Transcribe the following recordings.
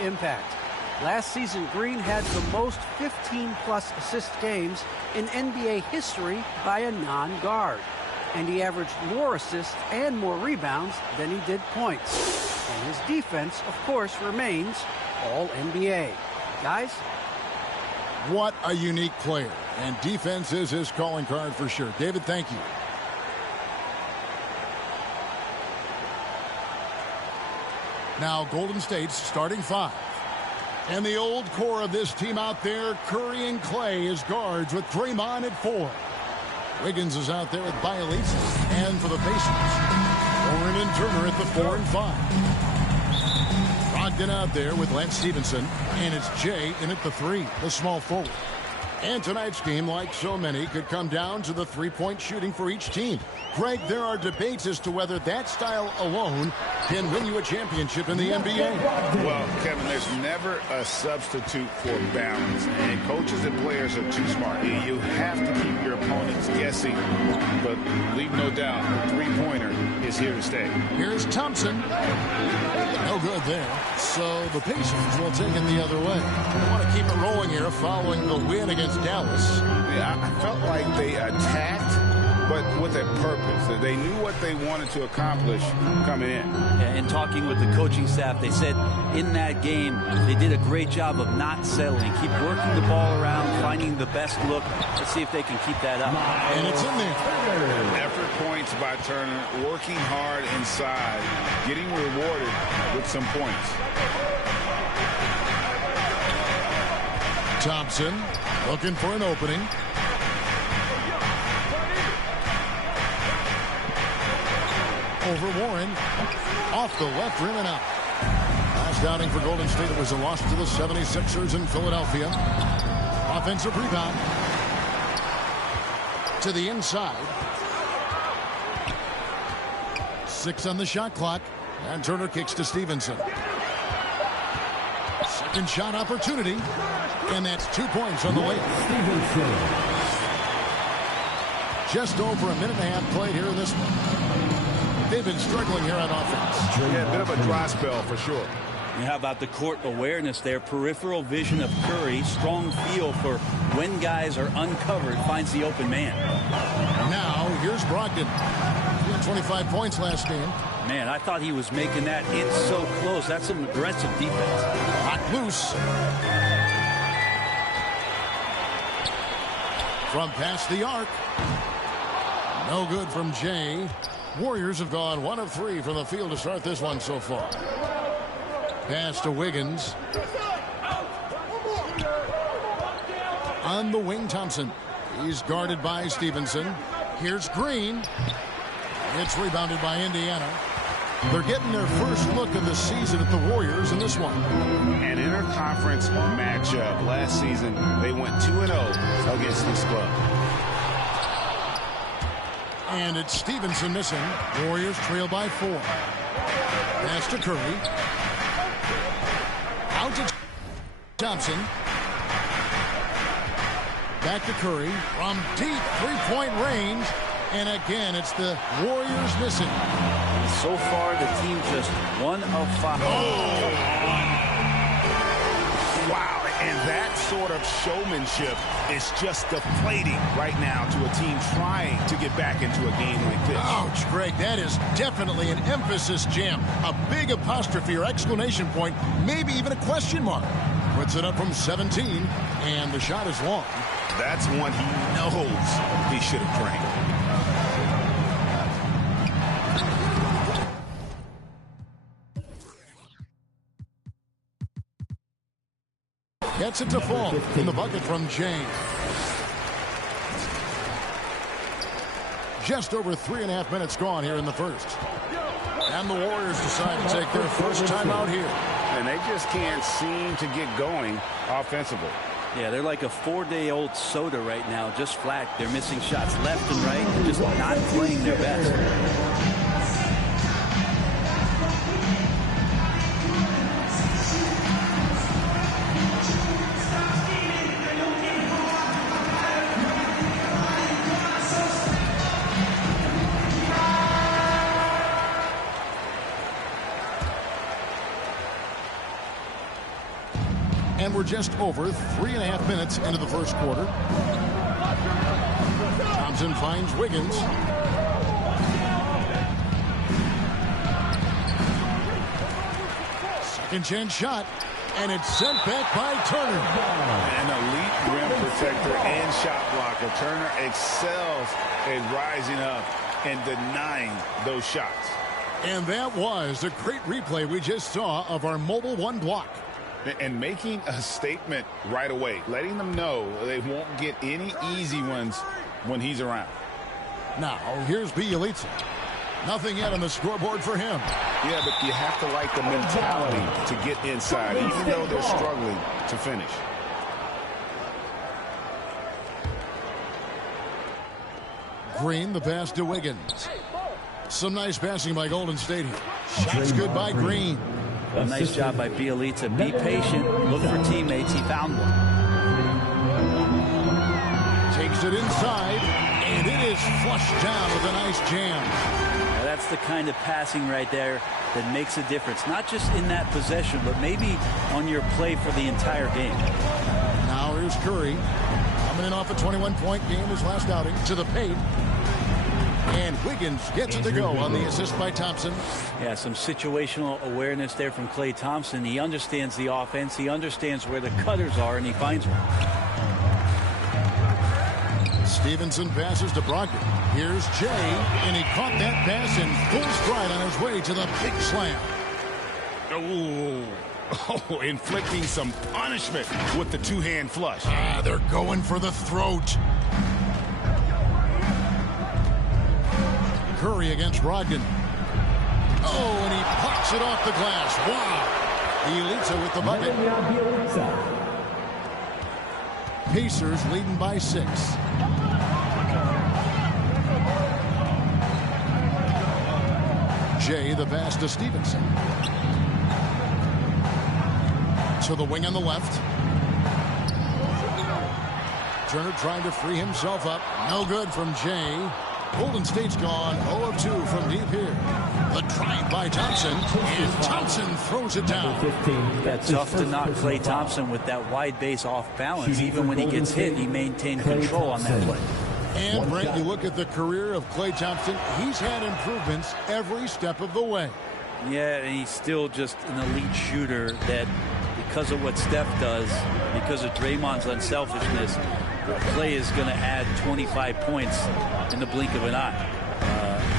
impact. Last season, Green had the most 15-plus assist games in NBA history by a non-guard. And he averaged more assists and more rebounds than he did points. And his defense, of course, remains all NBA. Guys? What a unique player. And defense is his calling card for sure. David, thank you. Now Golden State's starting five. And the old core of this team out there, Curry and Clay as guards with Draymond at 4. Wiggins is out there with Bielitz. And for the Pacers, Warren and Turner at the 4 and 5. Brogdon out there with Lance Stevenson. And it's Jay in at the 3, the small forward. And tonight's game, like so many, could come down to the three-point shooting for each team. Greg, there are debates as to whether that style alone can win you a championship in the NBA. Well, Kevin, there's never a substitute for balance. And coaches and players are too smart. You have to keep your opponents guessing. But leave no doubt, the three-pointer is here to stay. Here's Thompson. No good there. So the Pacers will take it the other way. They want to keep it rolling here following the win against Dallas. Yeah, I felt like they attacked, but with a purpose. They knew what they wanted to accomplish coming in. Yeah, and talking with the coaching staff, they said in that game they did a great job of not settling. Keep working the ball around, finding the best look. Let's see if they can keep that up. And it's in there. Effort points by Turner, working hard inside, getting rewarded with some points. Thompson looking for an opening. Over Warren. Off the left rim and out. Last outing for Golden State, it was a loss to the 76ers in Philadelphia. Offensive rebound. To the inside. 6 on the shot clock. And Turner kicks to Stevenson. Second shot opportunity. And that's 2 points on the way. Just over a minute and a half played here in this one. They've been struggling here on offense. Yeah, a bit of a dry spell for sure. And how about the court awareness there? Peripheral vision of Curry. Strong feel for when guys are uncovered, finds the open man. Now, here's Brogdon. He had 25 points last game. Man, I thought he was making that in so close. That's some aggressive defense. Hot loose. From past the arc. No good from Jay. Warriors have gone 1 of 3 from the field to start this one so far. Pass to Wiggins. On the wing, Thompson. He's guarded by Stevenson. Here's Green. It's rebounded by Indiana. They're getting their first look of the season at the Warriors in this one. An interconference matchup. Last season, they went 2-0 against this club. And it's Stevenson missing. Warriors trail by 4. Pass to Curry. Out to Thompson. Back to Curry from deep three-point range. And again, it's the Warriors missing. So far, the team just 1 of 5. Oh! Wow, and that sort of showmanship is just deflating right now to a team trying to get back into a game like this. Ouch, Greg, that is definitely an emphasis jam. A big apostrophe or exclamation point, maybe even a question mark. Puts it up from 17, and the shot is long. That's one he knows he should have drained. Gets it to fall in the bucket from James. Just over 3.5 minutes gone here in the first. And the Warriors decide to take their first time out here. And they just can't seem to get going offensively. Yeah, they're like a 4-day-old soda right now, just flat. They're missing shots left and right, and just not playing their best. And we're just over 3.5 minutes into the first quarter. Thompson finds Wiggins. Second chance shot. And it's sent back by Turner. An elite rim protector and shot blocker. Turner excels at rising up and denying those shots. And that was a great replay we just saw of our Mobile One block. And making a statement right away, letting them know they won't get any easy ones when he's around. Now, here's Bielitsa. Nothing yet on the scoreboard for him. Yeah, but you have to like the mentality to get inside, even though they're struggling to finish. Green, the pass to Wiggins. Some nice passing by Golden State here. Shots good by Green. A nice job by Bielitsa. Be patient. Look for teammates. He found one. Takes it inside, and it is flushed down with a nice jam. Now that's the kind of passing right there that makes a difference. Not just in that possession, but maybe on your play for the entire game. Now here's Curry. Coming in off a 21-point game his last outing to the paint. And Wiggins gets it to go on the assist by Thompson. Yeah, some situational awareness there from Klay Thompson. He understands the offense. He understands where the cutters are, and he finds one. Stevenson passes to Brogdon. Here's Jay, and he caught that pass in full stride on his way to the big slam. Oh, inflicting some punishment with the two-hand flush. They're going for the throat. Curry against Brogdon. Oh, and he pops it off the glass. Wow. Bielitsa with the bucket. Pacers leading by 6. Jay, the pass to Stevenson. To the wing on the left. Turner trying to free himself up. No good from Jay. Golden State's gone 0 of 2 from deep here. The drive by Thompson, and Thompson throws it down. Tough to knock Klay Thompson with that wide base off balance. Even when he gets hit, he maintained control on that play. And, Brent, you look at the career of Klay Thompson, he's had improvements every step of the way. Yeah, and he's still just an elite shooter that, because of what Steph does, because of Draymond's unselfishness, Klay is going to add 25 points in the blink of an eye.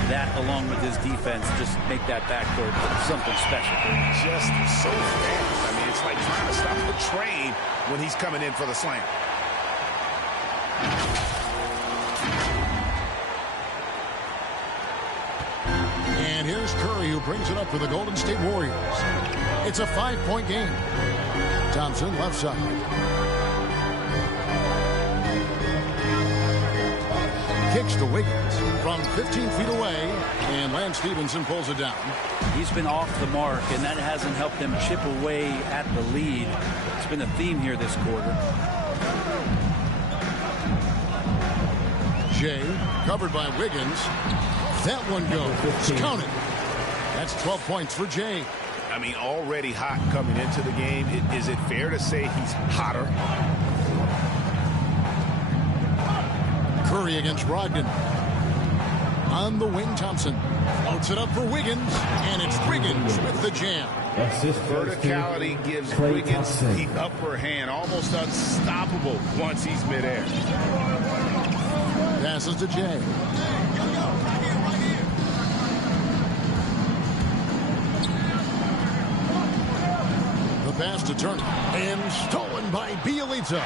That, along with his defense, just make that backcourt something special. Just so fast. I mean, it's like trying to stop the train when he's coming in for the slam. And here's Curry, who brings it up for the Golden State Warriors. It's a 5-point game. Thompson left side. Kicks to Wiggins from 15 feet away, and Lance Stevenson pulls it down. He's been off the mark, and that hasn't helped them chip away at the lead. It's been a theme here this quarter. Jay, covered by Wiggins. That one goes. Count it. That's 12 points for Jay. I mean, already hot coming into the game. Is it fair to say he's hotter? Curry against Brogdon. On the wing, Thompson floats it up for Wiggins, and it's Wiggins with the jam. Verticality gives Wiggins the upper hand, almost unstoppable once he's midair. Passes to Jay. The pass to Turner, and stolen by Bielitsa.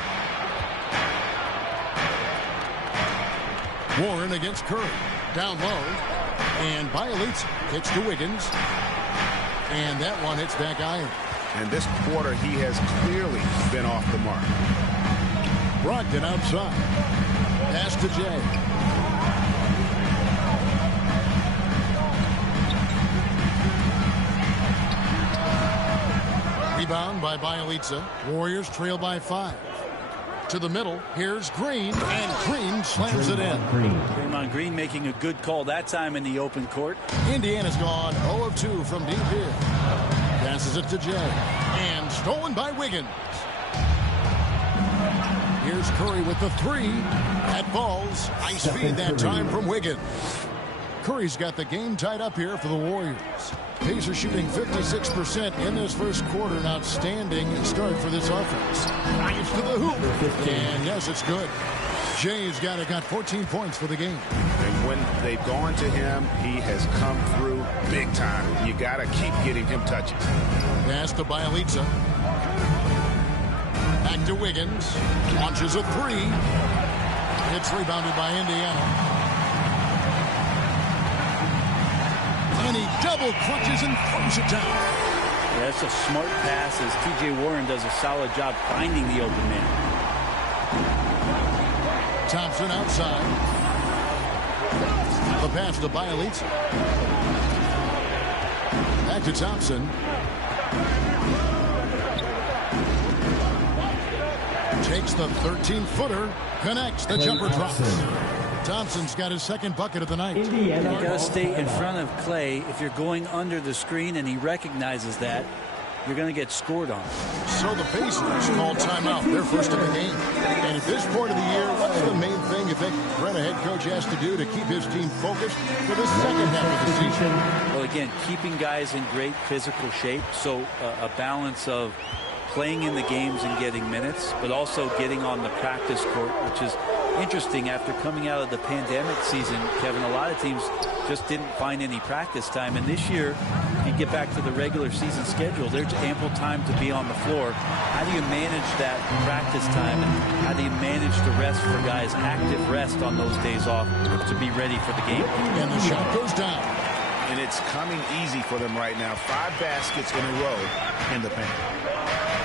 Warren against Curry. Down low. And Bielitsa kicks to Wiggins. And that one hits back iron. And this quarter, he has clearly been off the mark. Brogdon outside. Pass to Jay. Rebound by Bielitsa. Warriors trail by 5. To the middle, here's Green, and Green slams it in. Draymond Green making a good call that time in the open court. Indiana's gone 0 of 2 from deep here. Passes it to Jay, and stolen by Wiggins. Here's Curry with the three. That falls. Nice feed that time from Wiggins. Curry's got the game tied up here for the Warriors. Pacers shooting 56% in this first quarter. An outstanding start for this offense. Drives to the hoop. And yes, it's good. Jay's got 14 points for the game. And when they've gone to him, he has come through big time. You got to keep getting him touches. Pass to Bielitsa. Back to Wiggins. Launches a three. It's rebounded by Indiana. And he double clutches and throws it down. Yeah, that's a smart pass as T.J. Warren does a solid job finding the open man. Thompson outside. The pass to Bielitsa. Back to Thompson. Takes the 13-footer. Connects. The jumper drops. Thompson's got his second bucket of the night. You got to stay in front of Clay. If you're going under the screen and he recognizes that, you're going to get scored on. So the Pacers call timeout. They're first in the game. And at this point of the year, what's the main thing you think Brett, a head coach, has to do to keep his team focused for the second half of the season? Well, again, keeping guys in great physical shape. So a balance of playing in the games and getting minutes, but also getting on the practice court, which is interesting after coming out of the pandemic season. Kevin, a lot of teams just didn't find any practice time, and this year if you get back to the regular season schedule, there's ample time to be on the floor. How do you manage that practice time, and how do you manage the rest for guys, active rest on those days off to be ready for the game? And the shot goes down, and it's coming easy for them right now. 5 baskets in a row in the paint.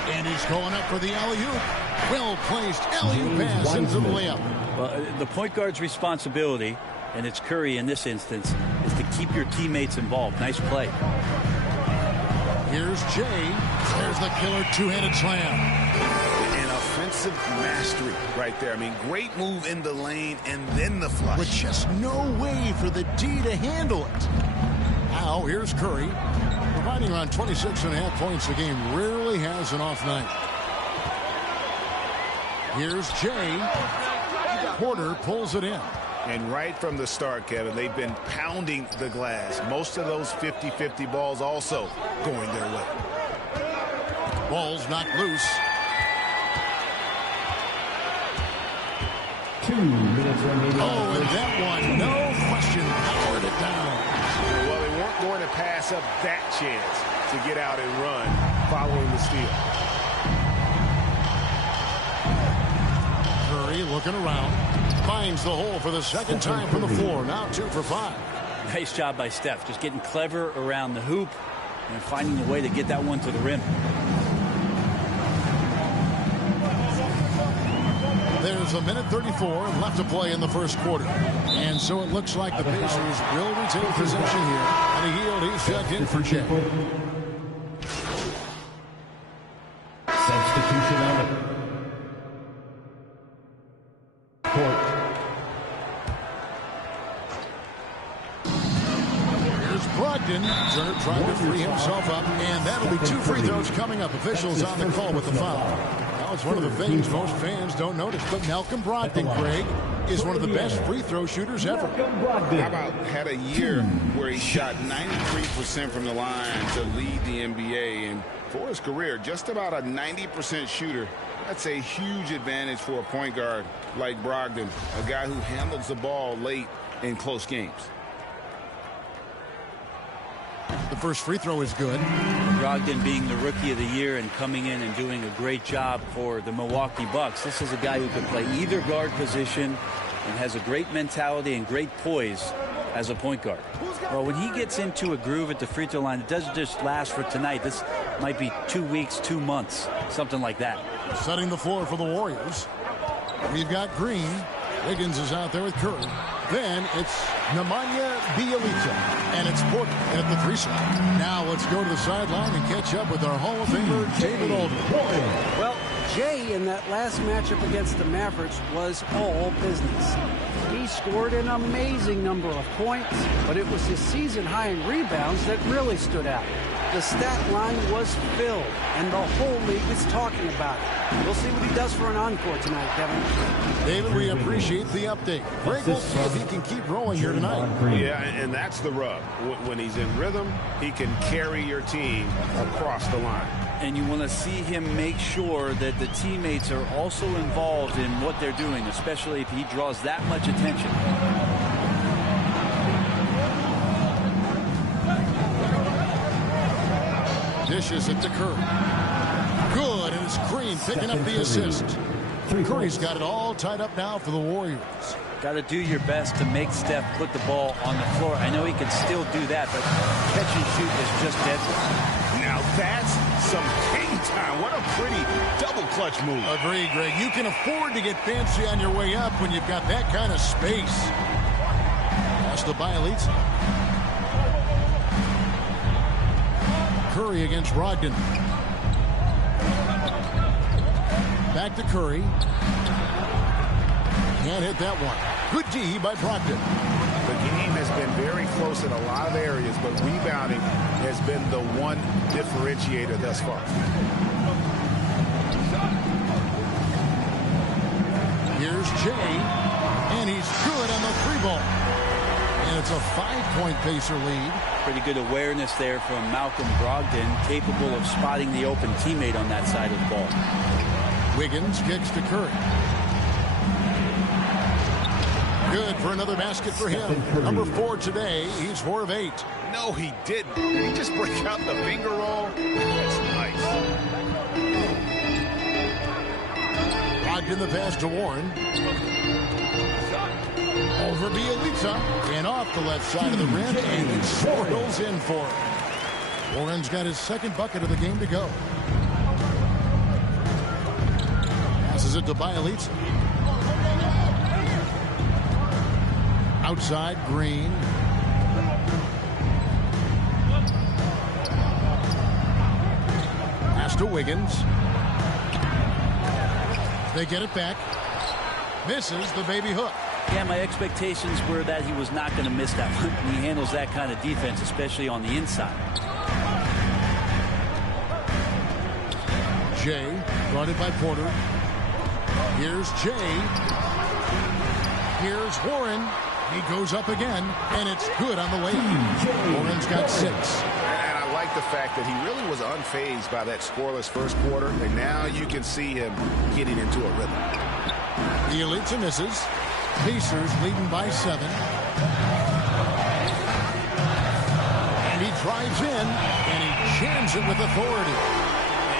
And he's going up for the alley-oop. Well-placed alley-oop pass into the layup. Well, the point guard's responsibility, and it's Curry in this instance, is to keep your teammates involved. Nice play. Here's Jay. There's the killer two-handed slam. An offensive mastery right there. I mean, great move in the lane and then the flush. With just no way for the D to handle it. Now, here's Curry. Providing around 26.5 points a game, rarely has an off night. Here's Jay. Porter pulls it in. And right from the start, Kevin, they've been pounding the glass. Most of those 50-50 balls also going their way. Ball's knocked loose. 2 minutes remaining. Oh, and that one, no question, powered it down. Well, they weren't going to pass up that chance to get out and run following the steal. Curry looking around. Finds the hole for the second time from the floor. Now 2 for 5. Nice job by Steph. Just getting clever around the hoop and finding a way to get that one to the rim. There's a minute 34 left to play in the first quarter. And so it looks like the Pacers will retain possession here. And he's checked in for Jay. Substitution on it. Court. Here's Brogdon. Turner trying to free himself up. And that'll be 2 free throws coming up. Officials on the call with the foul. Now it's one of the things most fans don't notice. But Malcolm Brogdon, Greg, is one of the best free throw shooters ever. How about had a year where he shot 93% from the line to lead the NBA, and for his career, just about a 90% shooter. That's a huge advantage for a point guard like Brogdon, a guy who handles the ball late in close games. The first free throw is good. Brogdon being the rookie of the year and coming in and doing a great job for the Milwaukee Bucks. This is a guy who can play either guard position and has a great mentality and great poise as a point guard. Well, when he gets into a groove at the free throw line, it doesn't just last for tonight. This might be 2 weeks, 2 months, something like that. Setting the floor for the Warriors. We've got Green. Wiggins is out there with Curry. Then it's Nemanja Bjelica. And it's Porter at the 3 slot. Now let's go to the sideline and catch up with our Hall of Famer, David Aldridge. Well, Jay in that last matchup against the Mavericks was all business. He scored an amazing number of points, but it was his season high in rebounds that really stood out. The stat line was filled, and the whole league is talking about it. We'll see what he does for an encore tonight, Kevin. David, we appreciate the update. Greg, we'll see if he can keep rolling here tonight. Yeah, and that's the rub. When he's in rhythm, he can carry your team across the line. And you want to see him make sure that the teammates are also involved in what they're doing, especially if he draws that much attention. Dishes it to Curry. Good, and it's Green picking up the assist. Curry's got it all tied up now for the Warriors. Got to do your best to make Steph put the ball on the floor. I know he can still do that, but catch and shoot is just deadly. Now that's some game time. What a pretty double clutch move. Agreed, Greg. You can afford to get fancy on your way up when you've got that kind of space. Pass to Bielitsa. Curry against Brogdon. Back to Curry. Can't hit that one. Good D by Brogdon. The game has been very close in a lot of areas, but rebounding has been the one differentiator thus far. Here's Jay, and he's good on the three ball. And it's a 5-point Pacer lead. Pretty good awareness there from Malcolm Brogdon, capable of spotting the open teammate on that side of the ball. Wiggins kicks to Curry. Good for another basket for him. Number 4 today. He's 4 of 8. No, he didn't. Did he just break out the finger roll? That's nice. Brogdon the pass to Warren. Over Bielitsa. And off the left side of the rim. And it swirls in for him. Warren's got his second bucket of the game to go. Passes it to Bielitsa. Outside, Green. Pass to Wiggins. They get it back. Misses the baby hook. Yeah, my expectations were that he was not going to miss that one. He handles that kind of defense, especially on the inside. Jay, guarded by Porter. Here's Jay. Here's Warren. He goes up again, and it's good on the way. Warren's got 6. And I like the fact that he really was unfazed by that scoreless first quarter, and now you can see him getting into a rhythm. Bielitsa misses. Pacers leading by 7. And he drives in, and he jams it with authority.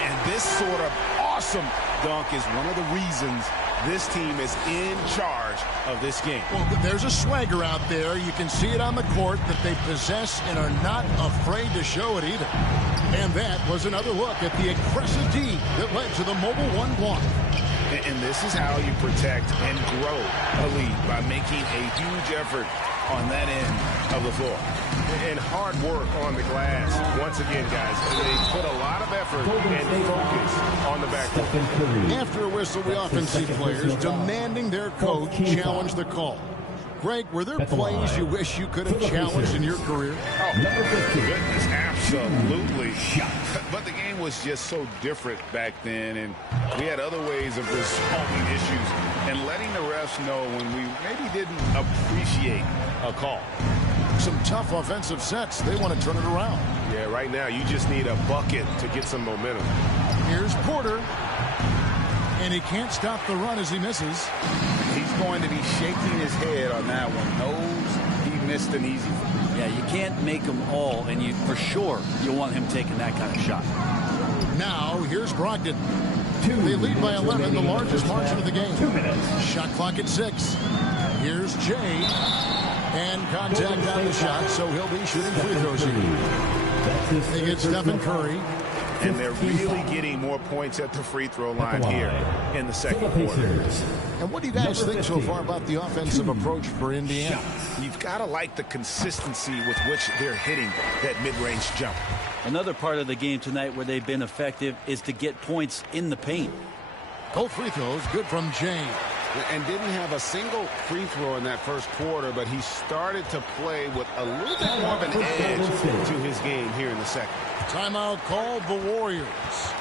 And this sort of awesome dunk is one of the reasons this team is in charge of this game. Well, there's a swagger out there. You can see it on the court that they possess and are not afraid to show it either. And that was another look at the aggressive D that led to the mobile 1 block. And this is how you protect and grow a lead, by making a huge effort on that end of the floor. And hard work on the glass. Once again, guys, they put a lot of effort and focus on the backcourt. After a whistle, we often see players demanding their coach challenge the call. Greg, were there plays you wish you could have challenged in your career? Oh, goodness, absolutely. But the game was just so different back then, and we had other ways of resolving issues and letting the refs know when we maybe didn't appreciate a call. Some tough offensive sets. They want to turn it around. Yeah, right now you just need a bucket to get some momentum. Here's Porter. And he can't stop the run as he misses. He's going to be shaking his head on that one. Knows he missed an easy one. Yeah, you can't make them all, and you for sure you want him taking that kind of shot. Now, here's Brogdon. They lead by 11, the largest margin of the game. 2 minutes. Shot clock at 6. Here's Jay. And contact on the shot, so he'll be shooting free throws here. They get Stephen Curry. And they're really getting more points at the free throw line here in the second quarter. And what do you guys think so far about the offensive approach for Indiana? You've got to like the consistency with which they're hitting that mid-range jump. Another part of the game tonight where they've been effective is to get points in the paint. Both free throws good from Jay. And didn't have a single free throw in that first quarter, but he started to play with a little bit more of an edge to his game here in the second. Timeout called the Warriors,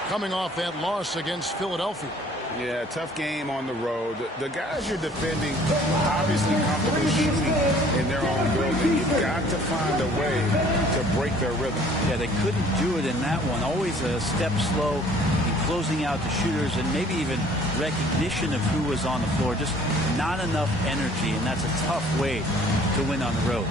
coming off that loss against Philadelphia. Yeah, tough game on the road. The guys you're defending obviously comfortable shooting in their own building. You've got to find a way to break their rhythm. Yeah, they couldn't do it in that one. Always a step slow in closing out the shooters and maybe even recognition of who was on the floor. Just not enough energy, and that's a tough way to win on the road.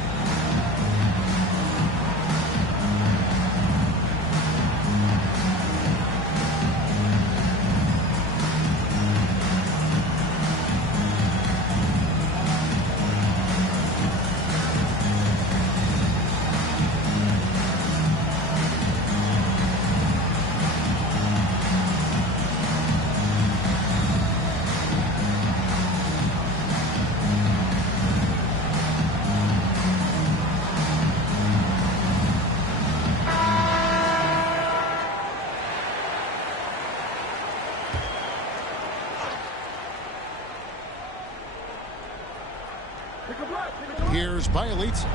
Here's Bielitsa.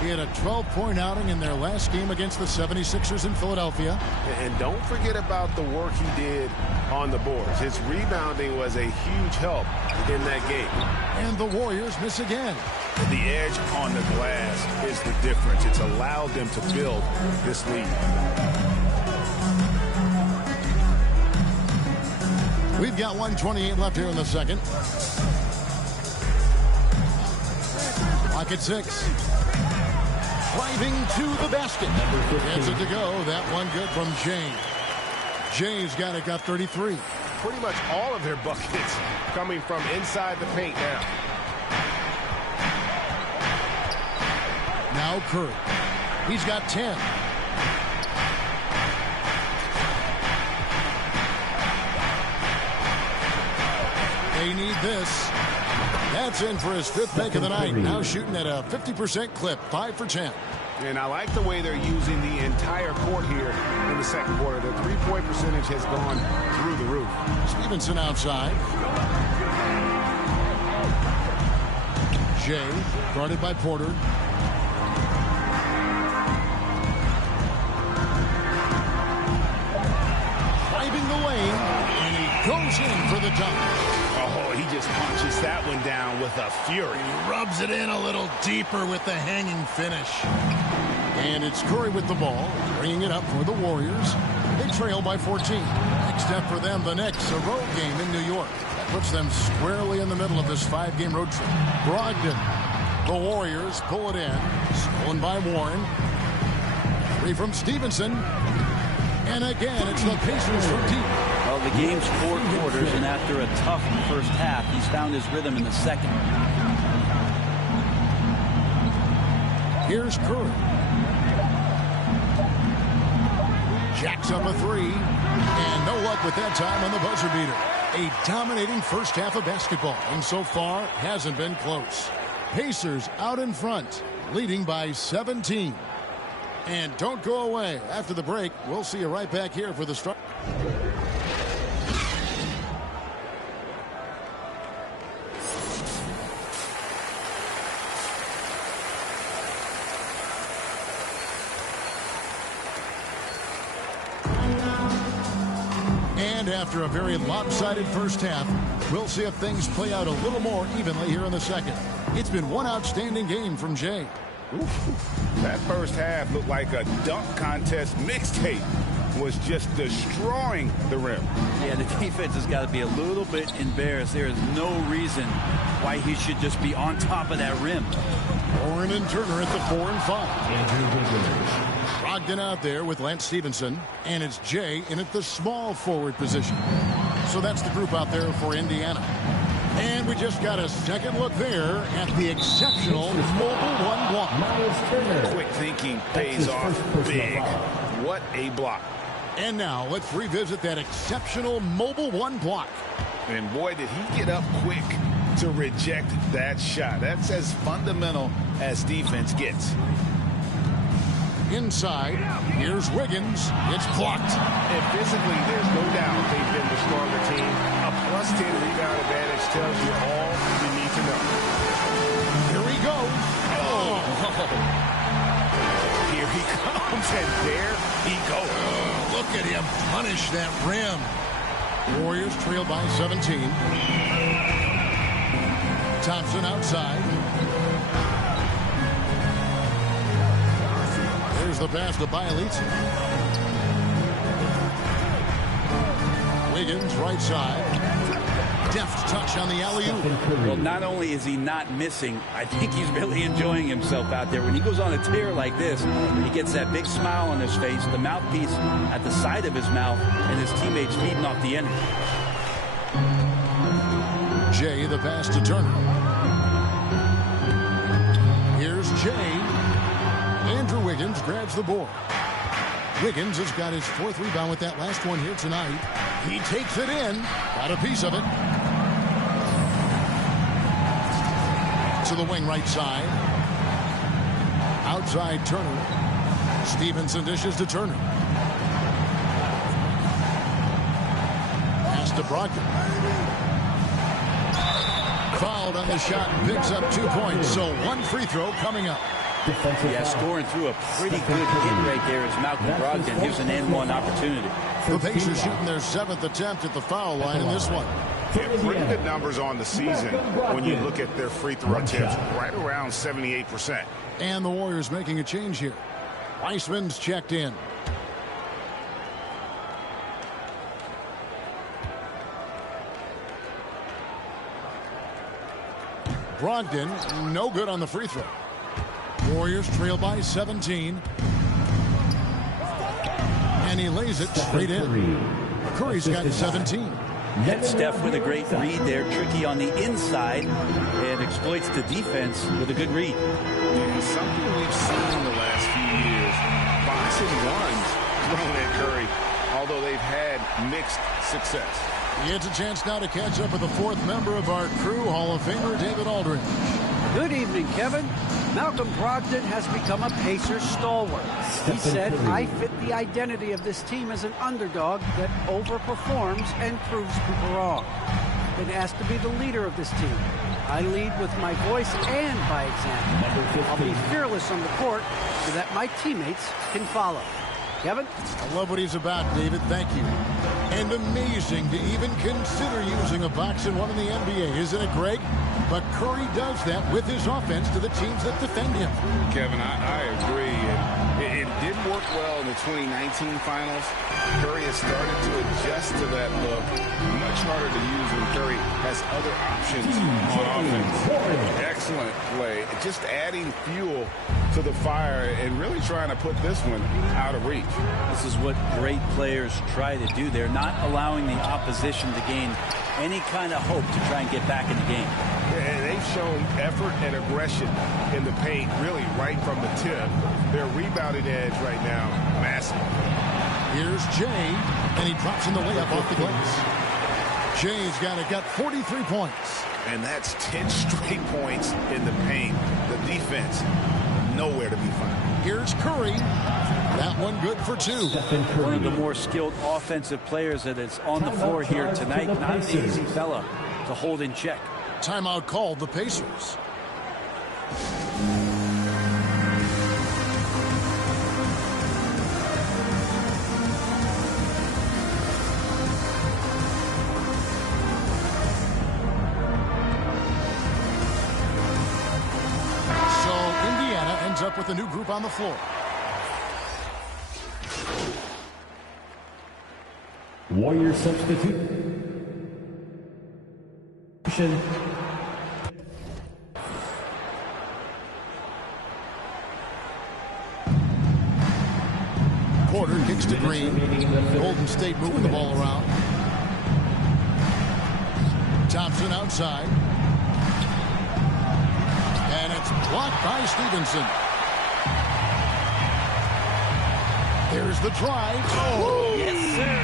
He had a 12-point outing in their last game against the 76ers in Philadelphia. And don't forget about the work he did on the boards. His rebounding was a huge help in that game. And the Warriors miss again. The edge on the glass is the difference. It's allowed them to build this lead. We've got 1:28 left here in the second. Clock at 6. Driving to the basket. Gets it to go. That one good from Jay. Jay's got 33. Pretty much all of their buckets coming from inside the paint now. Now Curry. He's got 10. They need this. That's in for his 5th make of the night. Now shooting at a 50% clip, 5 for 10. And I like the way they're using the entire court here in the second quarter. The three-point percentage has gone through the roof. Stevenson outside. Jay, guarded by Porter. Driving the lane, and he goes in for the dunk. Oh, he just punches that one down with a fury. He rubs it in a little deeper with the hanging finish. And it's Curry with the ball, bringing it up for the Warriors. They trail by 14. Next step for them, the Knicks, a road game in New York. That puts them squarely in the middle of this 5-game road trip. Brogdon. The Warriors pull it in. Stolen by Warren. 3 from Stevenson. And again, it's the Pacers from deep. Well, the game's 4 quarters, and after a tough first half, he's found his rhythm in the second. Here's Curry. Jacks up a 3. And no luck with that time on the buzzer beater. A dominating first half of basketball, and so far hasn't been close. Pacers out in front, leading by 17. And don't go away. After the break, we'll see you right back here for the start. And after a very lopsided first half, we'll see if things play out a little more evenly here in the second. It's been one outstanding game from Jay. That first half looked like a dunk contest mixtape. Was just destroying the rim. Yeah, the defense has got to be a little bit embarrassed. There is no reason why he should just be on top of that rim. Warren and Turner at the 4 and 5. Brogdon out there with Lance Stevenson, and it's Jay in at the small forward position. So that's the group out there for Indiana. And we just got a second look there at the exceptional mobile 1 block. Quick thinking pays off big. What a block. And now let's revisit that exceptional mobile 1 block. And boy, did he get up quick to reject that shot. That's as fundamental as defense gets. Inside, here's Wiggins. It's blocked. And physically, there's no doubt they've been the stronger team. A +10 rebound advantage tells You're all you need to know. Here he goes. Oh. Here he comes, and there he goes. Look at him punish that rim. Warriors trail by 17. Thompson outside. There's the pass to Bielitsa. Wiggins right side. Deft touch on the alley-oop. Well, not only is he not missing, I think he's really enjoying himself out there. When he goes on a tear like this, he gets that big smile on his face, the mouthpiece at the side of his mouth, and his teammates feeding off the energy. Jay, the pass to Turner. Here's Jay. Andrew Wiggins grabs the board. Wiggins has got his 4th rebound with that last one here tonight. He takes it in. Got a piece of it. To the wing right side. Outside Turner. Stevenson dishes to Turner. Pass to Brogdon. Fouled on the shot and picks up 2 points. So 1 free throw coming up. Yeah, scoring through a pretty good hit right there is Malcolm Brogdon. Gives an N1 opportunity. The Pacers shooting their 7th attempt at the foul line in this one. Yeah, pretty good numbers on the season when you look at their free throw attempts, right around 78%. And the Warriors making a change here. Weissman's checked in. Brogdon, no good on the free throw. Warriors trail by 17. And he lays it straight in. Curry's got 17. And Steph with a great read there, tricky on the inside, and exploits the defense with a good read. And something we've seen the last few years, boxing runs thrown at Curry, although they've had mixed success. He gets a chance now to catch up with the 4th member of our crew, Hall of Famer David Aldridge. Good evening, Kevin. Malcolm Brogdon has become a Pacers stalwart. He said, I fit the identity of this team as an underdog that overperforms and proves people wrong. Been asked to be the leader of this team. I lead with my voice and by example. I'll be fearless on the court so that my teammates can follow. Kevin? I love what he's about, David. Thank you. And amazing to even consider using a box and one in the NBA, isn't it, Greg? But Curry does that with his offense to the teams that defend him. Kevin, I agree. It didn't work well in the 2019 finals. Curry has started to adjust to that look. Much harder to use when Curry has other options on offense. Excellent play. Just adding fuel to the fire and really trying to put this one out of reach. This is what great players try to do. They're not allowing the opposition to gain any kind of hope to try and get back in the game. Yeah, they've shown effort and aggression in the paint, really right from the tip. Their rebounding edge right now, massive. Here's Jay, and he drops in the layup off the glass. Jay's got 43 points. And that's 10 straight points in the paint. The defense, nowhere to be found. Here's Curry. That one good for 2. One of the more skilled offensive players that is on the floor here tonight. Not an easy fella to hold in check. Timeout called the Pacers. Up with a new group on the floor. Warrior substitution. Porter kicks to Green. Golden State moving the ball around. Thompson outside. And it's blocked by Stevenson. There's the drive. Oh, yes, sir.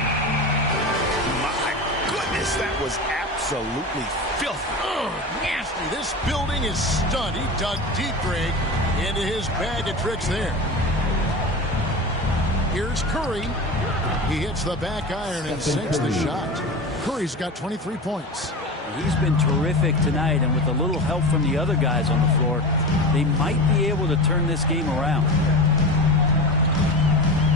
My goodness, that was absolutely filthy. Oh, nasty. This building is stunned. He dug deep, Greg, into his bag of tricks there. Here's Curry. He hits the back iron and sinks the shot. Curry's got 23 points. He's been terrific tonight, and with a little help from the other guys on the floor, they might be able to turn this game around.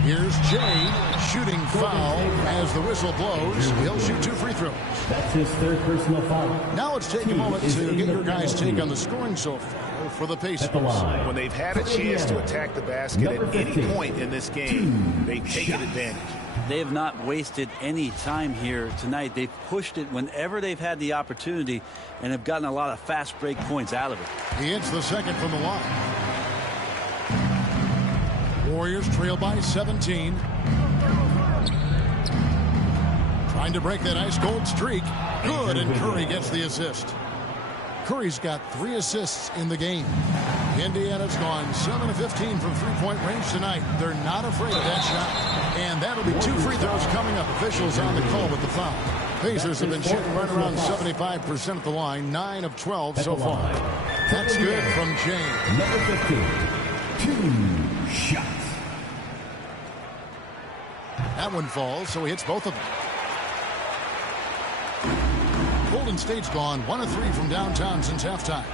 Here's Jay, shooting foul as the whistle blows. He'll shoot 2 free throws. That's his third personal foul. Now let's take a moment to get your guys' take on the scoring so far for the Pacers. When they've had a chance to attack the basket at any point in this game, they've taken advantage. They have not wasted any time here tonight. They've pushed it whenever they've had the opportunity and have gotten a lot of fast break points out of it. He hits the second from the line. Warriors trail by 17. Trying to break that ice-cold streak. Good, and Curry gets the assist. Curry's got 3 assists in the game. Indiana's gone 7 of 15 from three-point range tonight. They're not afraid of that shot. And that'll be 2 free throws coming up. Officials on the call with the foul. Pacers have been shooting right around 75% at the line. 9 of 12 so far. That's good from James. Number 15, 2 shots. That one falls, so he hits both of them. Golden State's gone 1 of 3 from downtown since halftime.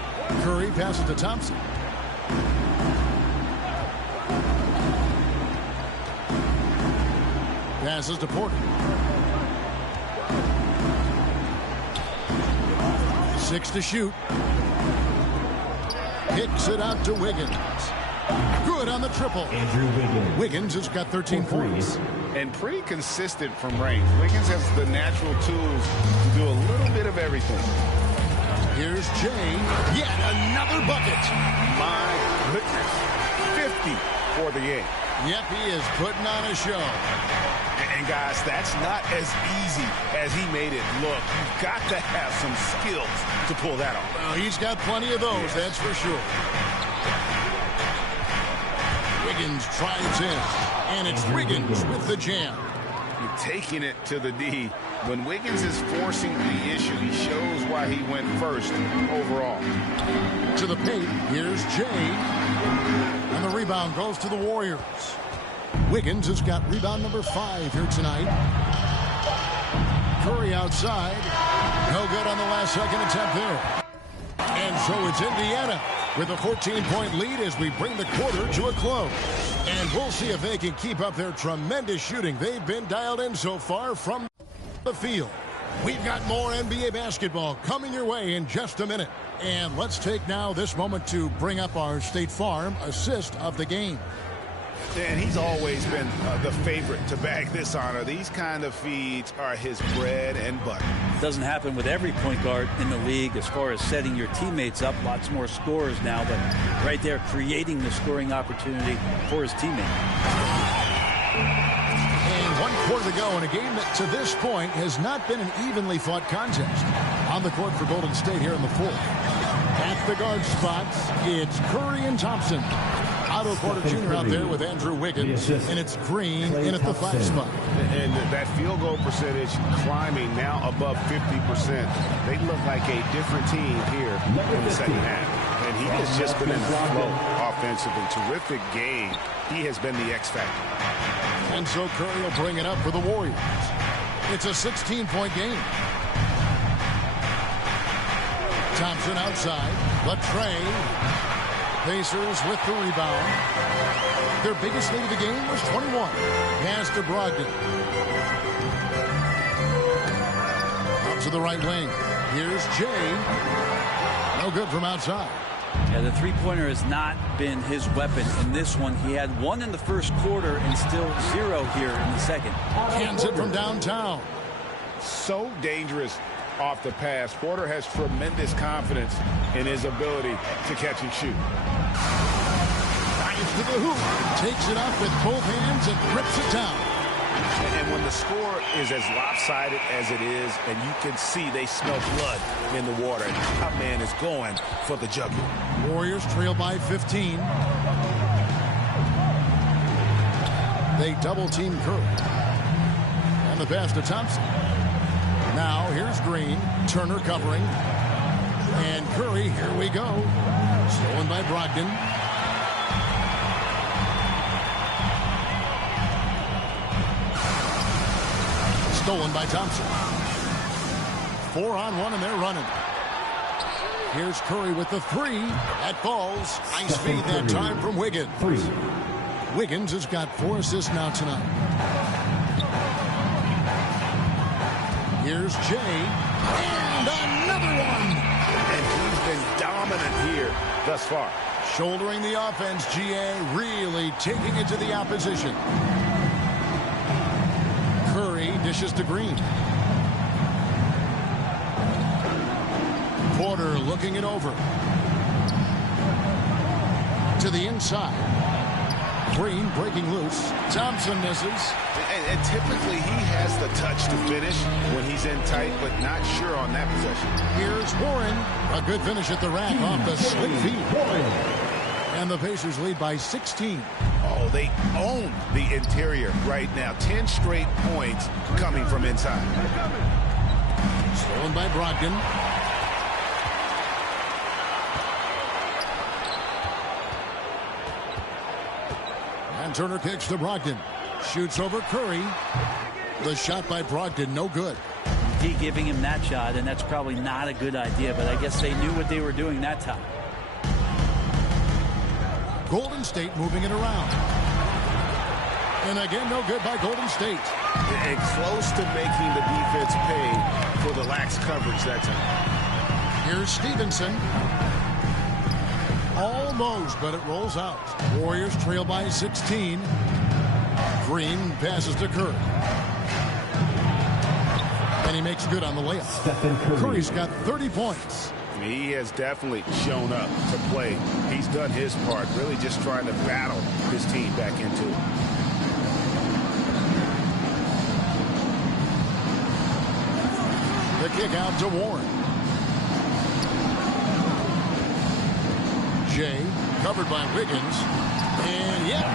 Curry passes to Thompson. Passes to Porter. 6 to shoot. Kicks it out to Wiggins. Good on the triple. Andrew Wiggins. Wiggins has got 13 points. And pretty consistent from range. Wiggins has the natural tools to do a little bit of everything. Here's Jay. Yet another bucket. My goodness. 50 for the game. Yep, he is putting on a show. And guys, that's not as easy as he made it look. You've got to have some skills to pull that off. Well, he's got plenty of those, that's for sure. Wiggins drives in, and it's Wiggins with the jam. You're taking it to the D. When Wiggins is forcing the issue, he shows why he went first overall. To the paint, here's Jay. And the rebound goes to the Warriors. Wiggins has got rebound number 5 here tonight. Curry outside. No good on the last second attempt there. And so it's Indiana with a 14-point lead as we bring the quarter to a close. And we'll see if they can keep up their tremendous shooting. They've been dialed in so far from the field. We've got more NBA basketball coming your way in just a minute. And let's take now this moment to bring up our State Farm assist of the game. And he's always been the favorite to bag this honor. These kind of feeds are his bread and butter. It doesn't happen with every point guard in the league as far as setting your teammates up. Lots more scorers now, but right there creating the scoring opportunity for his teammate. And 1 quarter to go in a game that to this point has not been an evenly fought contest. On the court for Golden State here in the 4th. At the guard spots, it's Curry and Thompson. Otto Porter Jr. out there with Andrew Wiggins, and it's Green in at the 5 spot. And that field goal percentage climbing now above 50%. They look like a different team here in the second half. And he has just been in the flow offensively. Terrific game. He has been the X factor. And so Curry will bring it up for the Warriors. It's a 16-point game. Thompson outside. Latrey. Pacers with the rebound. Their biggest lead of the game was 21. Pass to Brogdon. Up to the right wing. Here's Jay. No good from outside. Yeah, the three-pointer has not been his weapon in this one. He had 1 in the first quarter and still 0 here in the second. Hands it from downtown. So dangerous off the pass. Porter has tremendous confidence in his ability to catch and shoot. Drives to the hoop. Takes it up with both hands and grips it down. And when the score is as lopsided as it is, and you can see they smell blood in the water, and our man is going for the jugular. Warriors trail by 15. They double-team Curry. And the pass to Thompson. Now, here's Green. Turner covering. And Curry, here we go. Stolen by Brogdon. Stolen by Thompson. 4-on-1, and they're running. Here's Curry with the three. That falls. Nice feed that time from Wiggins. Wiggins has got 4 assists now tonight. Here's Jay. And another one. And he's been dominant here thus far. Shouldering the offense, GA really taking it to the opposition. Curry dishes to Green. Porter looking it over. To the inside. Green breaking loose. Thompson misses. And typically he has the touch to finish when he's in tight, but not sure on that possession. Here's Warren. A good finish at the rack off the slick feed. And the Pacers lead by 16. Oh, they own the interior right now. 10 straight points coming from inside. Stolen by Brogdon. And Turner kicks to Brogdon. Shoots over Curry. The shot by Brogdon, no good. D giving him that shot, and that's probably not a good idea, but I guess they knew what they were doing that time. Golden State moving it around. And again, no good by Golden State. And close to making the defense pay for the lax coverage that time. Here's Stevenson. Almost, but it rolls out. Warriors trail by 16. Green passes to Curry. And he makes good on the layup. Curry's got 30 points. He has definitely shown up to play. He's done his part, really just trying to battle his team back into it. The kick out to Warren. Jay covered by Wiggins. And yep,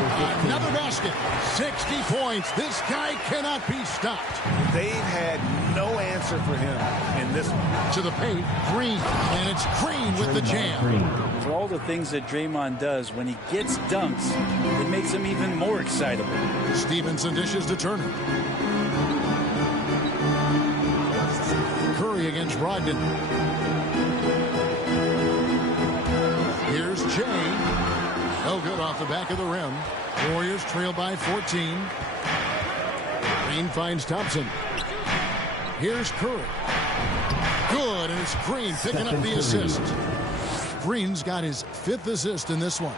another basket. 60 points. This guy cannot be stopped. They've had no answer for him in this one. To the paint, Green. And it's Green with the jam. For all the things that Draymond does, when he gets dunks, it makes him even more excitable. Stevenson dishes to Turner. Curry against Brogdon. Here's Jay. No good off the back of the rim. Warriors trail by 14. Green finds Thompson. Here's Curry. Good, and it's Green picking up the assist. Green's got his 5th assist in this one.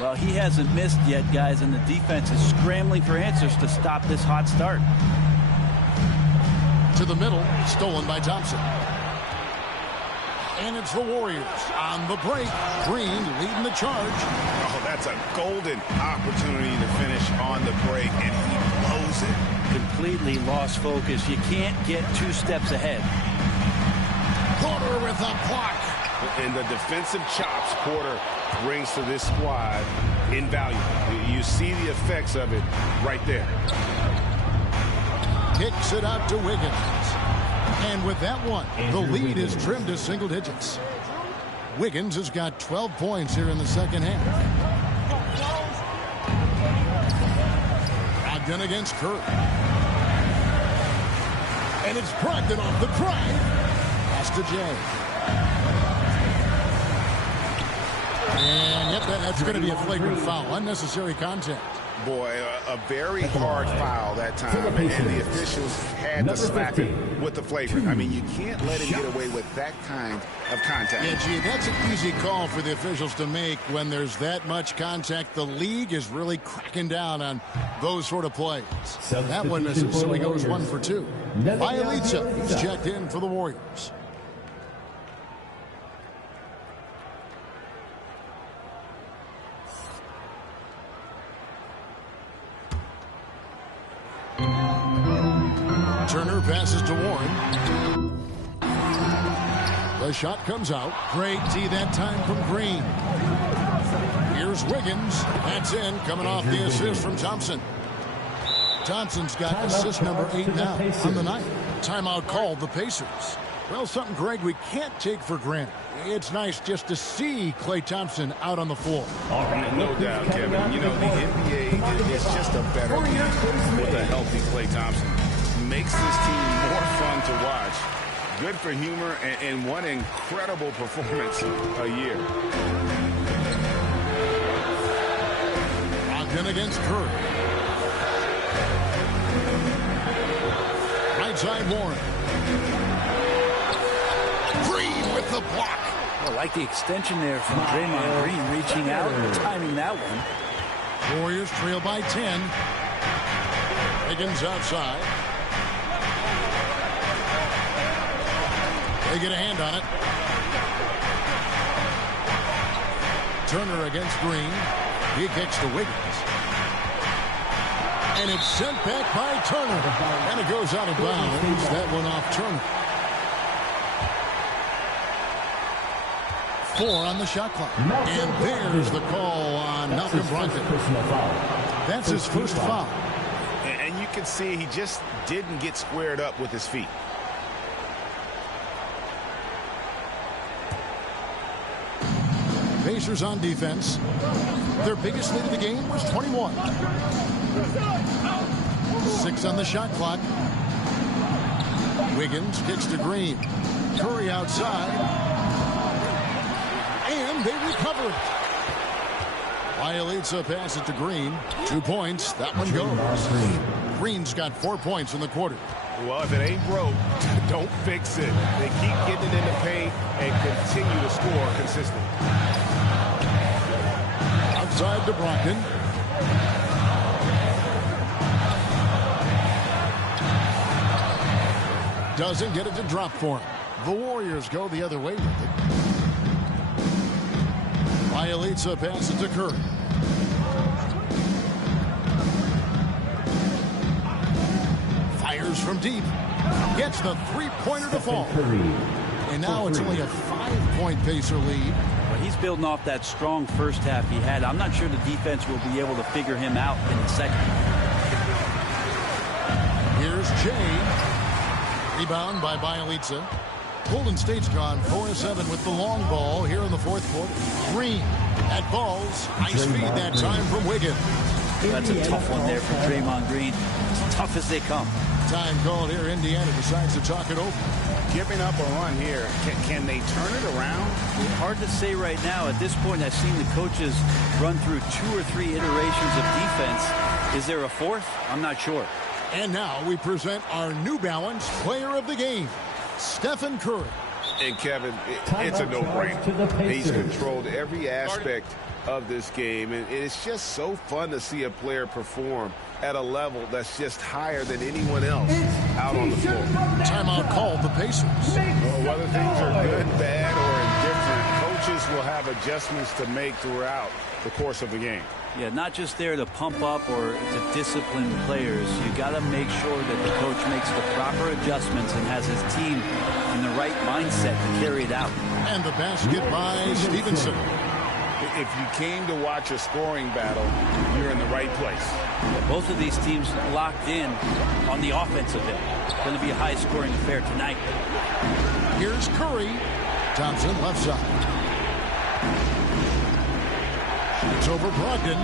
Well, he hasn't missed yet, guys, and the defense is scrambling for answers to stop this hot start. To the middle, stolen by Thompson. And it's the Warriors on the break. Green leading the charge. Oh, that's a golden opportunity to finish on the break, and he blows it. Completely lost focus. You can't get 2 steps ahead. Porter with a block. And the defensive chops Porter brings to this squad invaluable. You see the effects of it right there. Kicks it out to Wiggins. And with that one, the lead is trimmed to single digits. Wiggins has got 12 points here in the second half. Brogdon against Curry. And it's Brogdon off the drive. Pass to Jay. And yep, that's going to be a flagrant foul. Unnecessary contact. Boy, a very hard foul that time, and the officials had to slap him with the flagrant. I mean, you can't let him get away with that kind of contact. Yeah, gee, that's an easy call for the officials to make when there's that much contact. The league is really cracking down on those sort of plays. That one misses, so he goes 1 for 2. Bielitsa, he's checked in for the Warriors. Turner passes to Warren. The shot comes out. Great D that time from Green. Here's Wiggins. That's in, coming off the assist from Thompson. Thompson's got assist number 8 now on the night. Timeout called the Pacers. Well, something, Greg, we can't take for granted. It's nice just to see Klay Thompson out on the floor. No doubt, Kevin. You know, the NBA is just a better league with a healthy Klay Thompson. Makes this team more fun to watch. Good for humor and one incredible performance a year. Ogden against Curry. Right side Warren. Green with the block. I like the extension there from Draymond Green, reaching out and timing that one. Warriors trail by 10. Higgins outside. They get a hand on it. Turner against Green. He kicks to Wiggins. And it's sent back by Turner. And it goes out of bounds. That one off Turner. 4 on the shot clock. And there's the call on Malcolm Brogdon. That's his first foul. And you can see he just didn't get squared up with his feet. Pacers on defense. Their biggest lead of the game was 21. 6 on the shot clock. Wiggins kicks to Green. Curry outside. And they recover it. Bielitsa passes it to Green. 2 points. That one goes. Green's got 4 points in the quarter. Well, if it ain't broke, don't fix it. They keep getting it in the paint and continue to score consistently. Outside to Brogdon. Doesn't get it to drop for him. The Warriors go the other way with it. Bielitsa passes to Curry. Fires from deep. Gets the three-pointer to fall. And now it's only a 5-point Pacer lead. Well, he's building off that strong first half he had. I'm not sure the defense will be able to figure him out in the second. Here's Jay. Rebound by Bielitsa. Golden State's gone 4-7 with the long ball here in the fourth quarter. Green at balls. Nice feed that time from Wiggins. That's a tough one there for Draymond Green. As tough as they come. Time called here. Indiana decides to talk it over. Giving up a run here. Can they turn it around? Hard to say right now. At this point, I've seen the coaches run through 2 or 3 iterations of defense. Is there a fourth? I'm not sure. And now we present our New Balance Player of the Game, Stephen Curry. And Kevin, it's a no-brainer. He's controlled every aspect of this game, and it's just so fun to see a player perform at a level that's just higher than anyone else out on the floor. Timeout called the Pacers. Well, whether things are good, bad, or indifferent, coaches will have adjustments to make throughout the course of the game. Yeah, not just there to pump up or to discipline players. You got to make sure that the coach makes the proper adjustments and has his team in the right mindset to carry it out. And the basket by Stevenson. If you came to watch a scoring battle, you're in the right place. Yeah, both of these teams locked in on the offensive end. It's going to be a high-scoring affair tonight. Here's Curry. Thompson left side. It's over Brogdon.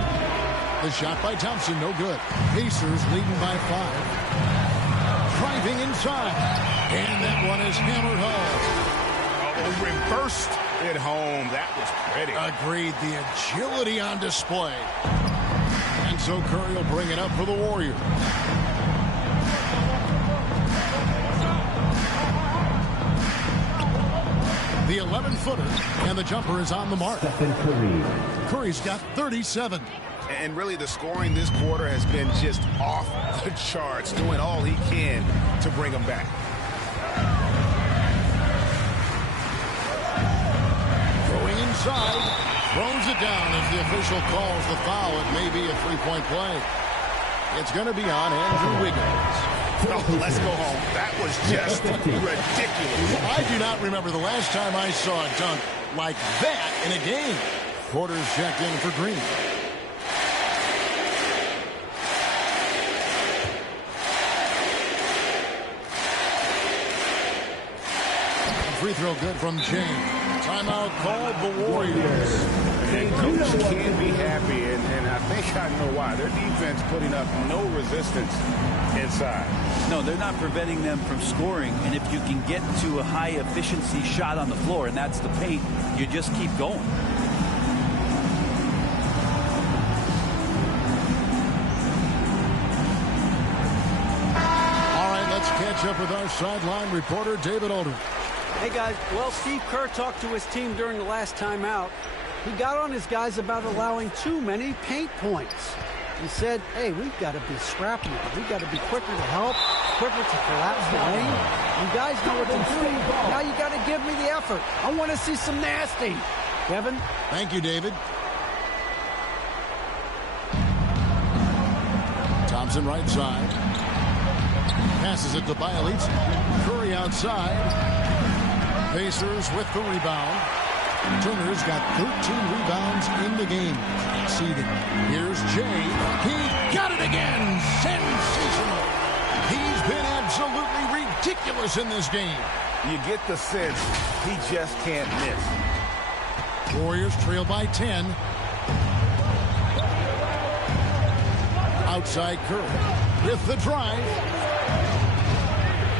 The shot by Thompson, no good. Pacers leading by 5. Driving inside. And that one is hammered home. Oh, reversed it home. That was pretty. Agreed. The agility on display. And so Curry will bring it up for the Warriors. The 11-footer, and the jumper is on the mark. Curry's got 37. And really the scoring this quarter has been just off the charts, doing all he can to bring them back. Going inside, throws it down as the official calls the foul. It may be a 3-point play. It's going to be on Andrew Wiggins. Oh, let's go home. That was just ridiculous. I do not remember the last time I saw a dunk like that in a game. Porter's checked in for Green. Free throw good from James. Timeout called the Warriors. And coach can't be happy, and I think I know why. Their defense putting up no resistance inside. No, they're not preventing them from scoring, and if you can get to a high-efficiency shot on the floor, and that's the paint, you just keep going. All right, let's catch up with our sideline reporter, David Aldridge. Hey, guys. Well, Steve Kerr talked to his team during the last timeout. He got on his guys about allowing too many paint points. He said, hey, we've got to be scrappier. We've got to be quicker to help, quicker to collapse the lane. You guys know what to do. Now you got to give me the effort. I want to see some nasty. Kevin? Thank you, David. Thompson right side. Passes it to Bielitz. Curry outside. Pacers with the rebound. Turner's got 13 rebounds in the game. Seeding. Here's Jay. He got it again. Sensational. He's been absolutely ridiculous in this game. You get the sense he just can't miss. Warriors trail by 10. Outside Curry with the drive.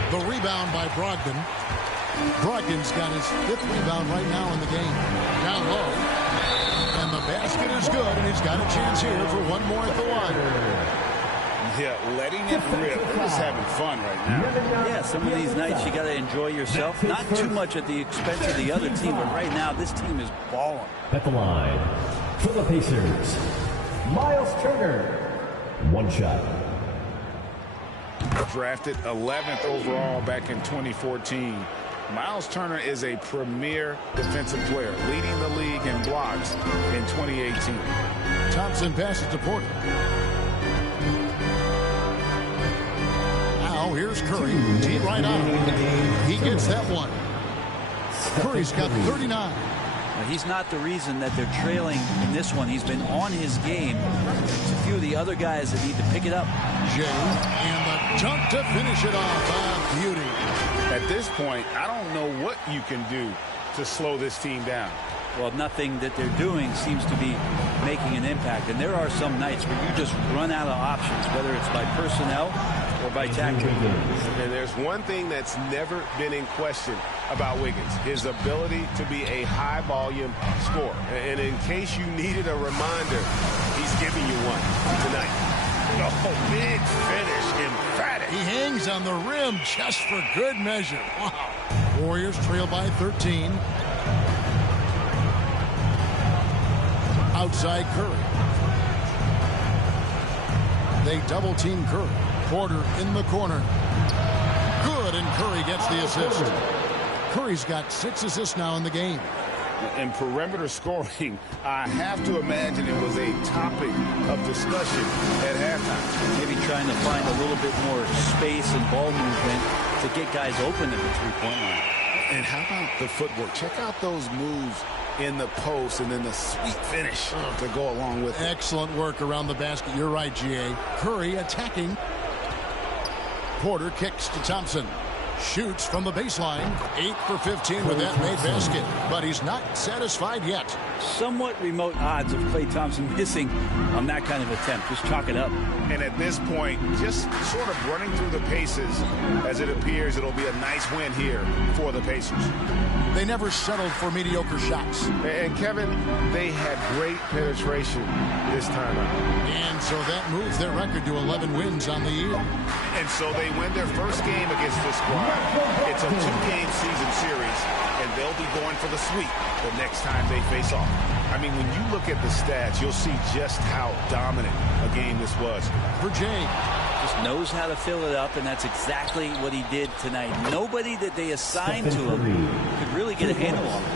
The rebound by Brogdon. Brogdon's got his 5th rebound right now in the game. Down low. And the basket is good, and he's got a chance here for one more at the line. Yeah, letting it rip. They're just having fun right now. Yeah, some of these nights you got to enjoy yourself. Not too much at the expense of the other team, but right now this team is balling. At the line, for the Pacers, Miles Turner. One shot. Drafted 11th overall back in 2014. Miles Turner is a premier defensive player, leading the league in blocks in 2018. Thompson passes to Porter. Now here's Curry. Teed right on him. He gets that one. Curry's got 39. Now, he's not the reason that they're trailing in this one. He's been on his game. It's a few of the other guys that need to pick it up. Jay, and the dunk to finish it off. Beauty. At this point, I don't know what you can do to slow this team down. Well, nothing that they're doing seems to be making an impact. And there are some nights where you just run out of options, whether it's by personnel or by tactic. And there's one thing that's never been in question about Wiggins, his ability to be a high-volume scorer. And in case you needed a reminder, he's giving you one tonight. Oh, big finish, emphatic. He hangs on the rim just for good measure. Wow. Warriors trail by 13. Outside Curry. They double team Curry. Porter in the corner. Good, and Curry gets the assist. Curry's got 6 assists now in the game. In perimeter scoring, I have to imagine it was a topic of discussion at halftime. Maybe trying to find a little bit more space and ball movement to get guys open at the three-point line. And how about the footwork? Check out those moves in the post and then the sweet finish to go along with it. Excellent work around the basket. You're right, G.A. Curry attacking. Porter kicks to Thompson. Shoots from the baseline. 8 for 15 with that made basket. But he's not satisfied yet. Somewhat remote odds of Klay Thompson missing on that kind of attempt. Just chalk it up. And at this point, just sort of running through the paces as it appears it'll be a nice win here for the Pacers. They never settled for mediocre shots. And Kevin, they had great penetration this time out. And so that moves their record to 11 wins on the year. And so they win their first game against this squad. It's a 2-game season series, and they'll be going for the sweep the next time they face off. I mean, when you look at the stats, you'll see just how dominant a game this was. For Jay. Just knows how to fill it up, and that's exactly what he did tonight. Nobody that they assigned to him could really get a handle on him.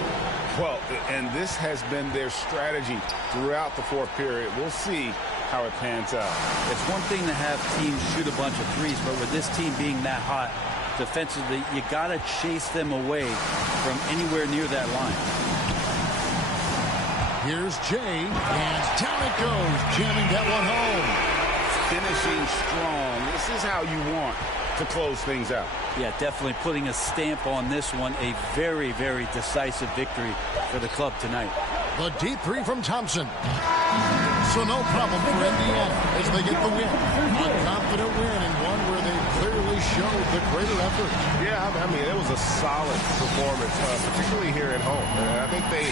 Well, and this has been their strategy throughout the fourth period. We'll see how it pans out. It's one thing to have teams shoot a bunch of threes, but with this team being that hot defensively, you got to chase them away from anywhere near that line. Here's Jay, and down it goes, jamming that one home. Finishing strong. This is how you want to close things out. Yeah, definitely putting a stamp on this one. A very, very decisive victory for the club tonight. The deep three from Thompson. So no problem for Indiana as they get the win. A confident win and one where they clearly showed the greater effort. Yeah, I mean, it was a solid performance, particularly here at home. I think they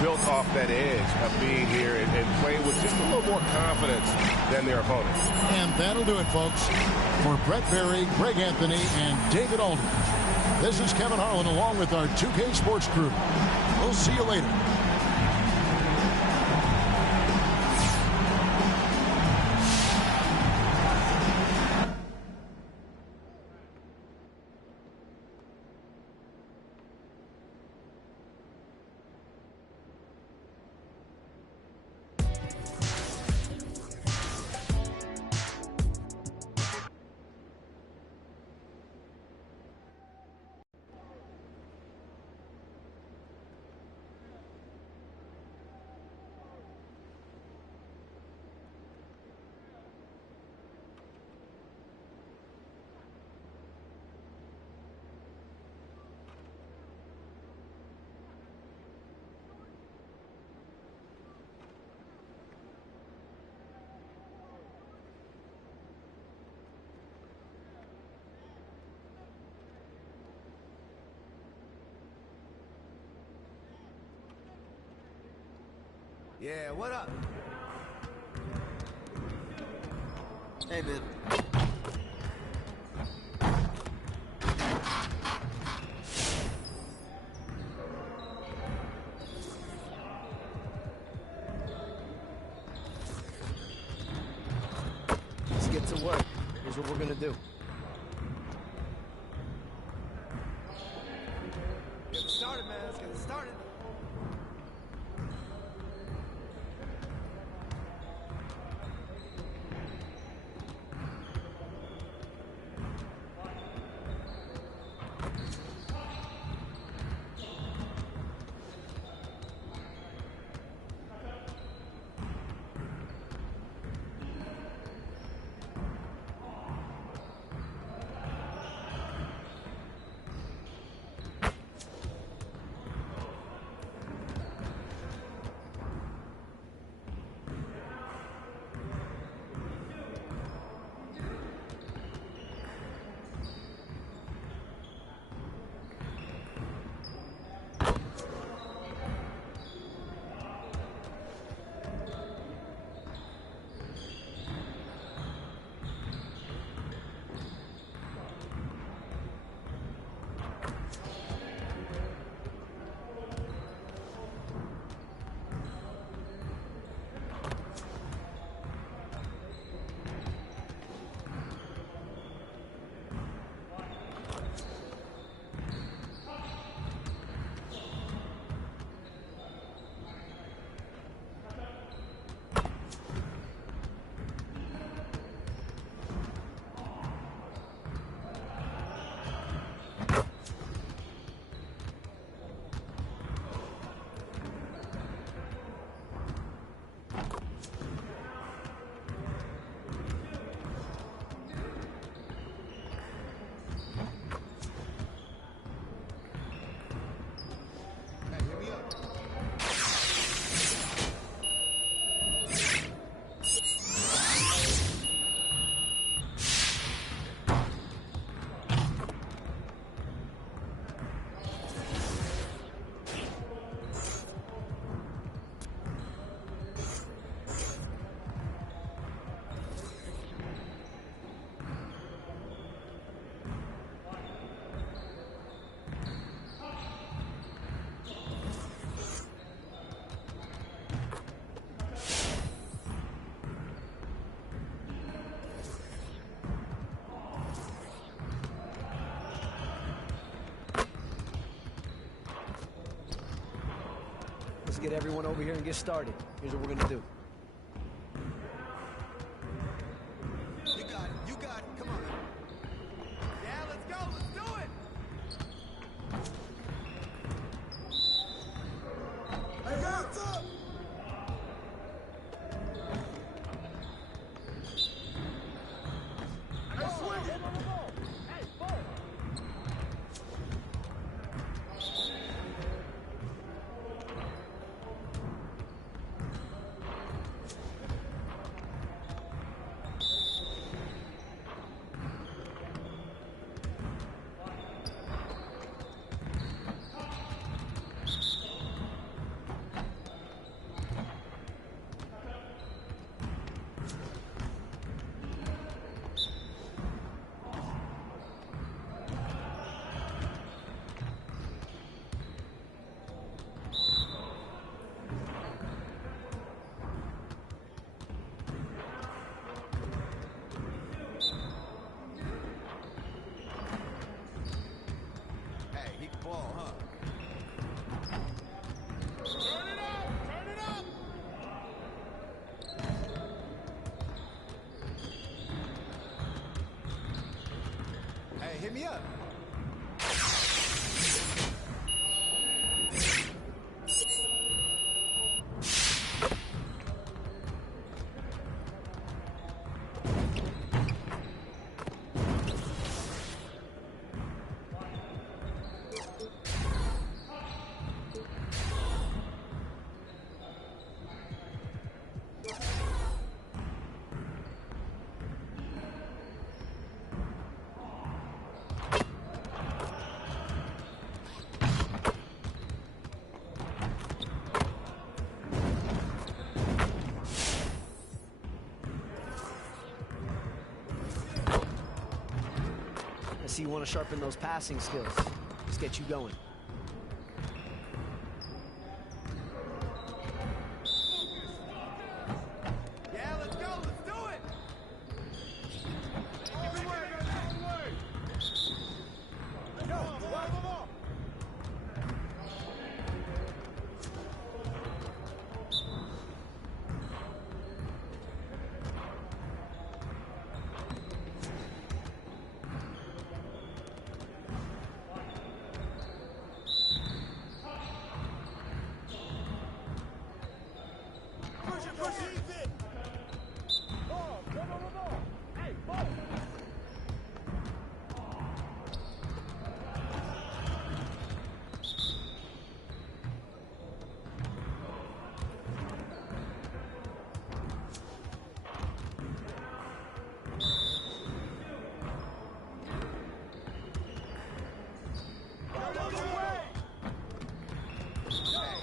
built off that edge of being here and playing with just a little more confidence than their opponents. And that'll do it, folks. For Brett Berry, Greg Anthony, and David Aldridge, this is Kevin Harlan along with our 2K Sports crew. We'll see you later. Yeah, what up? Hey, man. Let's get to work. Here's what we're gonna do. Get started, man. Let's get it started. Let's get everyone over here and get started. Here's what we're gonna do. You got it. You got it. Come on. Yeah, let's go. Let's do it. Hey, what's up? Hey, swing it. ball, huh? Turn it up! Turn it up! Hey, hit me up. I see you want to sharpen those passing skills. Let's get you going. Yeah, let's go. Let's do it. Good work. Good work. Go. Come on. Push it. Ball. Hey, ball.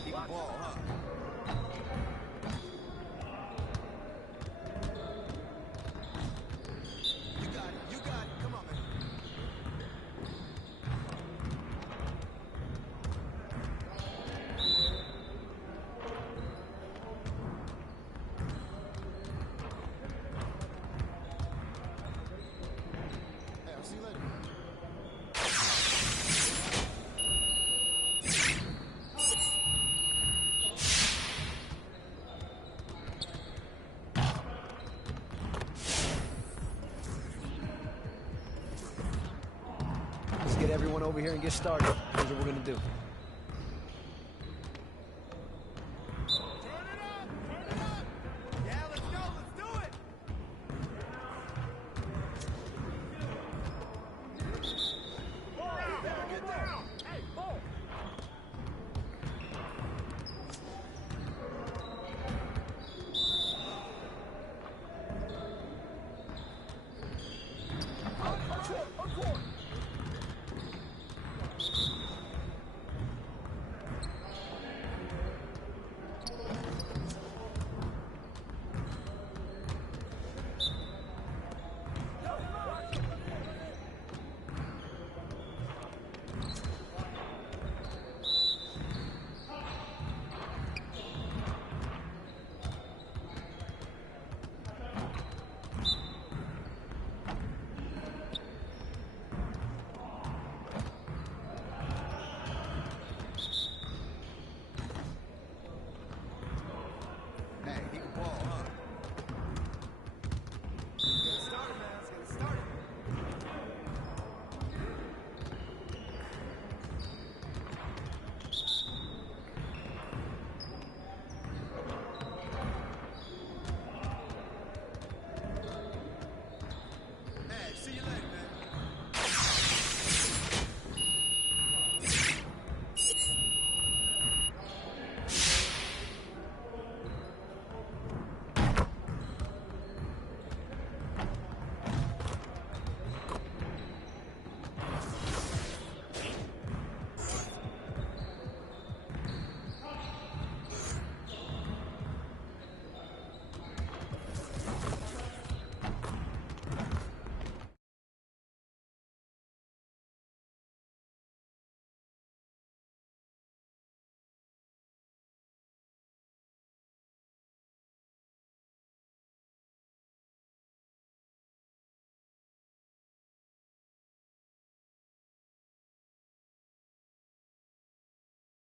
Keep the ball, huh? You got it. Come on, man. Hey, I'll see you later. Let's get everyone over here and get started. Here's what we're going to do.